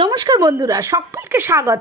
নমস্কার বন্ধুরা, সকলকে স্বাগত।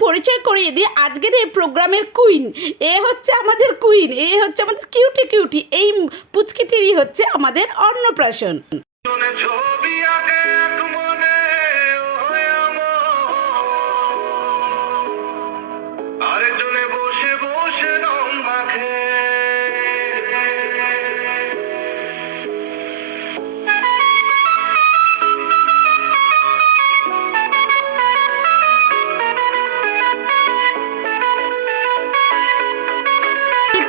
পরিচয় করিয়ে দিই আজকের এই প্রোগ্রামের কুইন। এ হচ্ছে আমাদের কুইন, এ হচ্ছে আমাদের কিউটি কিউটি। এই পুচকিটিরই হচ্ছে আমাদের অন্নপ্রাশন।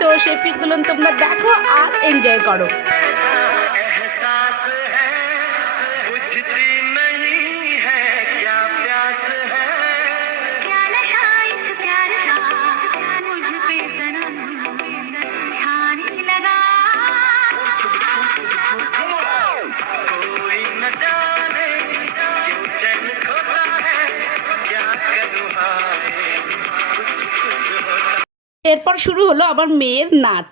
তো সেই পিকগুলো তোমরা দেখো আর এনজয় করো। এরপর শুরু হলো আমার মেয়ের নাচ।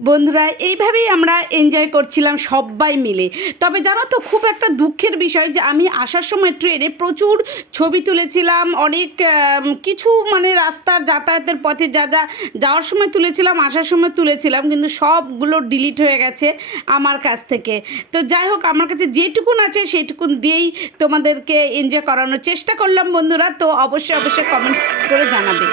বন্ধুরা, এইভাবেই আমরা এনজয় করছিলাম সবাই মিলে। তবে জানো তো, খুব একটা দুঃখের বিষয় যে আমি আসার সময় ট্রেনে প্রচুর ছবি তুলেছিলাম, অনেক কিছু মানে রাস্তার যাতায়াতের পথে যা যা যাওয়ার সময় তুলেছিলাম, আসার সময় তুলেছিলাম, কিন্তু সবগুলো ডিলিট হয়ে গেছে আমার কাছ থেকে। তো যাই হোক, আমার কাছে যেটুকুন আছে সেইটুকুন দিয়েই তোমাদেরকে এনজয় করানোর চেষ্টা করলাম বন্ধুরা। তো অবশ্যই অবশ্যই কমেন্টস করে জানাবে।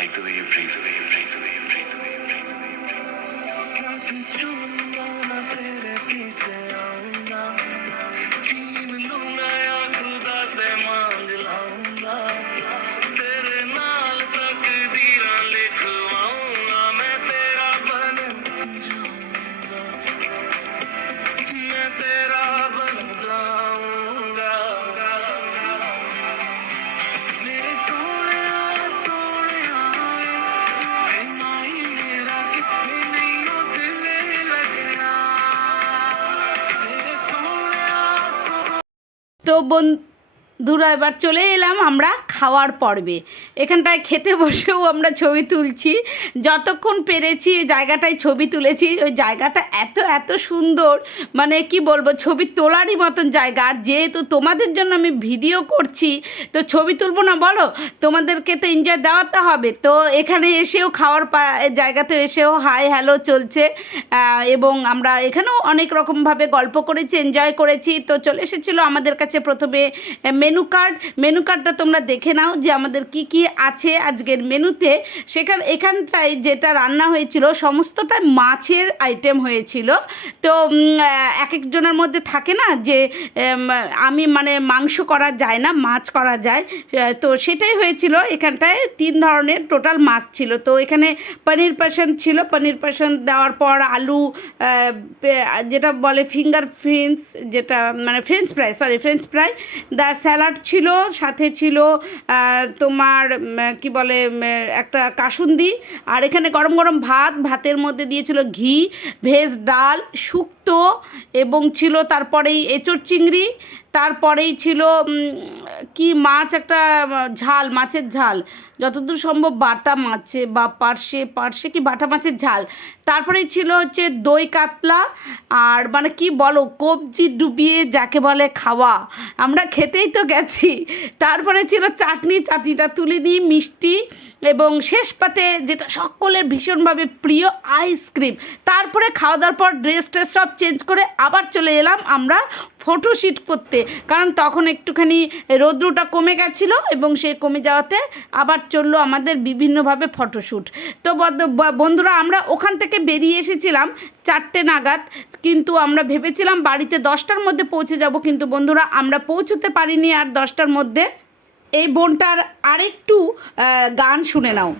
like the way you breathe, the way you breathe, the way you breathe, the way you breathe, the way you breathe. साथ चलूंगा मैं तेरे पीछे आऊंगा, छीन लूंगा या खुदा से मांग लाऊंगा, तेरे नाल तकदीरां लिखवाऊंगा, मैं तेरा बन जाऊंगा, मैं तेरा बन जाऊंगा, मेरे सोनिया सोनिया वे माही मेरा कितने नहीं हो दिल लगना, मेरे सोनिया सोनिया। তো বন্ধুরা এবার চলে এলাম আমরা খাওয়ার পর্বে। এখানটায় খেতে বসেও আমরা ছবি তুলছি, যতক্ষণ পেরেছি ওই জায়গাটায় ছবি তুলেছি। ওই জায়গাটা এত এত সুন্দর, মানে কি বলবো, ছবি তোলারই মতন জায়গা। আর যেহেতু তোমাদের জন্য আমি ভিডিও করছি, তো ছবি তুলবো না বলো, তোমাদেরকে তো এনজয় দেওয়াতে হবে। তো এখানে এসেও খাওয়ার জায়গাতে এসেও হাই হ্যালো চলছে, এবং আমরা এখানেও অনেক রকমভাবে গল্প করেছি, এনজয় করেছি। তো চলে এসেছিলো আমাদের কাছে প্রথমে মেনু কার্ডটা তোমরা দেখে নাও যে আমাদের কি কি আছে আজকের মেনুতে। এখানটায় যেটা রান্না হয়েছিল সমস্তটাই মাছের আইটেম হয়েছিল। তো এক একজনের মধ্যে থাকে না যে আমি মানে মাংস করা যায় না, মাছ করা যায়, তো সেটাই হয়েছিল। এখানটায় 3 ধরনের টোটাল মাছ ছিল। তো এখানে পনির পাশান ছিল, পনির পাশান দেওয়ার পর আলু, যেটা বলে ফিঙ্গার ফ্রিন্স, যেটা মানে ফ্রেঞ্চ ফ্রাই, স্যালাড ছিল, সাথে ছিল তোমার কি বলে একটা কাসুন্দি, আর এখানে গরম গরম ভাতের মধ্যে দিয়েছিল ঘি, ভেজ ডাল, শুক্তো, এবং ছিল তারপরেই এঁচোড় চিংড়ি, তারপরেই ছিল কি মাছ, একটা ঝাল, মাছের ঝাল, যতদূর সম্ভব বাটা মাছে বা পার্শে কি বাটা মাছের ঝাল। তারপরেই ছিল হচ্ছে দই কাতলা, আর মানে কি বলো, কবজি ডুবিয়ে যাকে বলে খাওয়া, আমরা খেতেই তো গেছি। তারপরে ছিল চাটনিটা তুলে নিই, মিষ্টি, এবং শেষ পাতে যেটা সকলের ভীষণভাবে প্রিয় আইসক্রিম। তারপরে খাওয়া দাওয়ার পর ড্রেস সব চেঞ্জ করে আবার চলে এলাম আমরা ফটোশ্যুট করতে, কারণ তখন একটুখানি রৌদ্রটা কমে গেছিলো, এবং সেই কমে যাওয়াতে আবার চললো আমাদের বিভিন্নভাবে ফটোশ্যুট। তো বন্ধুরা আমরা ওখান থেকে বেরিয়ে এসেছিলাম 4টে নাগাদ, কিন্তু আমরা ভেবেছিলাম বাড়িতে 10টার মধ্যে পৌঁছে যাব, কিন্তু বন্ধুরা আমরা পৌঁছতে পারিনি আর 10টার মধ্যে। এই বোনটার আরেকটু গান শুনে নাও।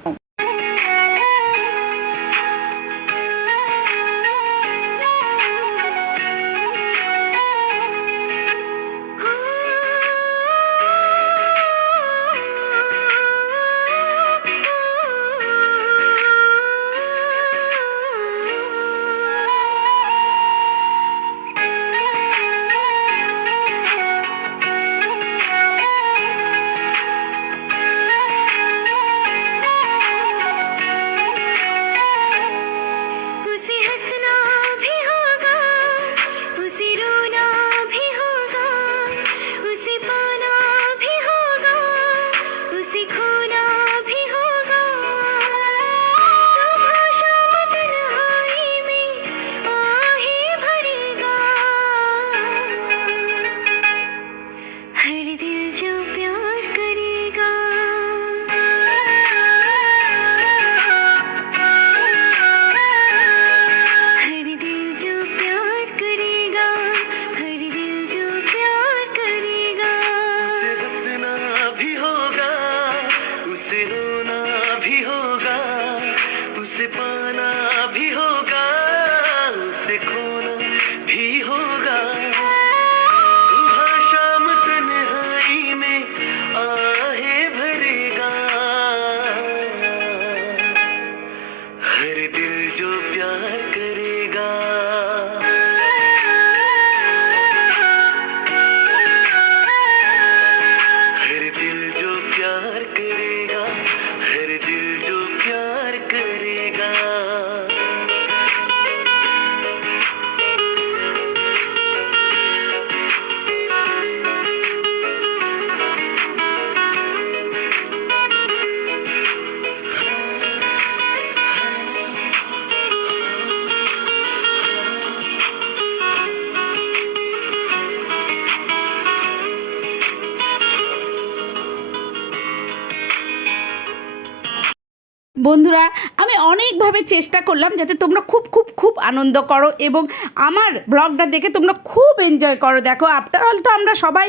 বন্ধুরা, আমি অনেকভাবে চেষ্টা করলাম যাতে তোমরা খুব খুব খুব আনন্দ করো এবং আমার ব্লগটা দেখে তোমরা খুব এনজয় করো। দেখো, আফটার অল তো আমরা সবাই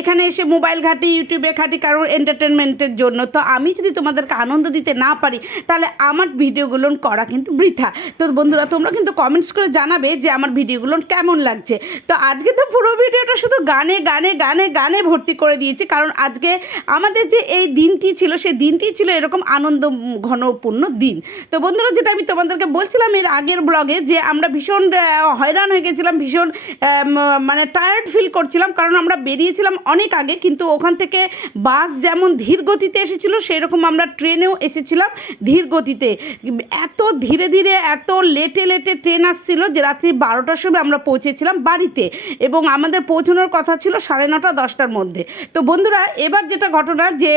এখানে এসে মোবাইল ঘাঁটি, ইউটিউবে ঘাঁটি কারোর এন্টারটেনমেন্টের জন্য। তো আমি যদি তোমাদেরকে আনন্দ দিতে না পারি তাহলে আমার ভিডিওগুলো করা কিন্তু বৃথা। তো বন্ধুরা, তোমরা কিন্তু কমেন্টস করে জানাবে যে আমার ভিডিওগুলো কেমন লাগছে। তো আজকে তো পুরো ভিডিওটা শুধু গানে গানে গানে গানে ভর্তি করে দিয়েছি, কারণ আজকে আমাদের যে এই দিনটি ছিল সেই দিনটি ছিল এরকম আনন্দ ঘনপূর্ণ দিন। তো বন্ধুরা, যেটা আমি তোমাদেরকে বলছিলাম এর আগের ব্লগে, যে আমরা ভীষণ হয়রান হয়ে গেছিলাম, ভীষণ মানে টায়ার্ড ফিল করছিলাম, কারণ আমরা বেরিয়েছিলাম অনেক আগে, কিন্তু ওখান থেকে বাস যেমন ধীর গতিতে এসেছিলো সেই রকম আমরা ট্রেনেও এসেছিলাম ধীর গতিতে। এত ধীরে ধীরে এত লেটে লেটে ট্রেন আসছিল যে রাত্রি 12টার সময় আমরা পৌঁছেছিলাম বাড়িতে, এবং আমাদের পৌঁছানোর কথা ছিল 9:30 10টার মধ্যে। তো বন্ধুরা, এবার যেটা ঘটনা যে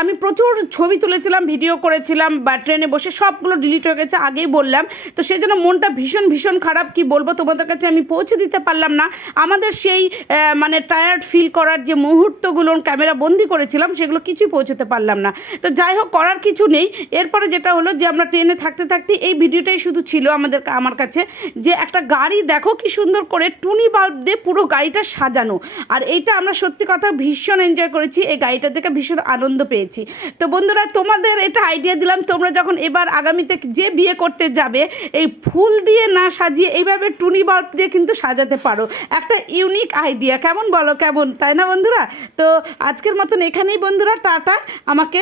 আমি প্রচুর ছবি তুলেছিলাম, ভিডিও করেছিলাম, বা ট্রেনে বসে সবগুলো ডিলিট হয়ে গেছে, আগেই বললাম। তো সেই জন্য মনটা ভীষণ ভীষণ খারাপ, কি বলবো তোমাদের কাছে, আমি পৌঁছে দিতে পারলাম না আমাদের সেই মানে টায়ার্ড ফিল করার যে মুহূর্তগুলো ক্যামেরা বন্দি করেছিলাম সেগুলো কিছুই পৌঁছতে পারলাম না। তো যাই হোক, করার কিছু নেই। এরপরে যেটা হলো যে আমরা ট্রেনে থাকতে থাকতে এই ভিডিওটাই শুধু ছিল আমার কাছে, যে একটা গাড়ি দেখো কি সুন্দর করে টুনি বাল্ব দিয়ে পুরো গাড়িটা সাজানো, আর এইটা আমরা সত্যি কথা ভীষণ এনজয় করেছি, এই গাড়িটা দেখে ভীষণ আনন্দ পেয়েছি। তো বন্ধুরা, তোমাদের এটা আইডিয়া দিলাম, তোমরা যখন এবার আগামীতে যে বিয়ে করতে যাবে এই ফুল দিয়ে না সাজিয়ে এইভাবে টুনি বাল্ব দিয়ে কিন্তু সাজাতে পারো। একটা ইউনিক আইডিয়া, কেমন বলো? কেমন, তাই না বন্ধুরা? তো আজকের মতন এখানেই বন্ধুরা, টাটা। আমাকে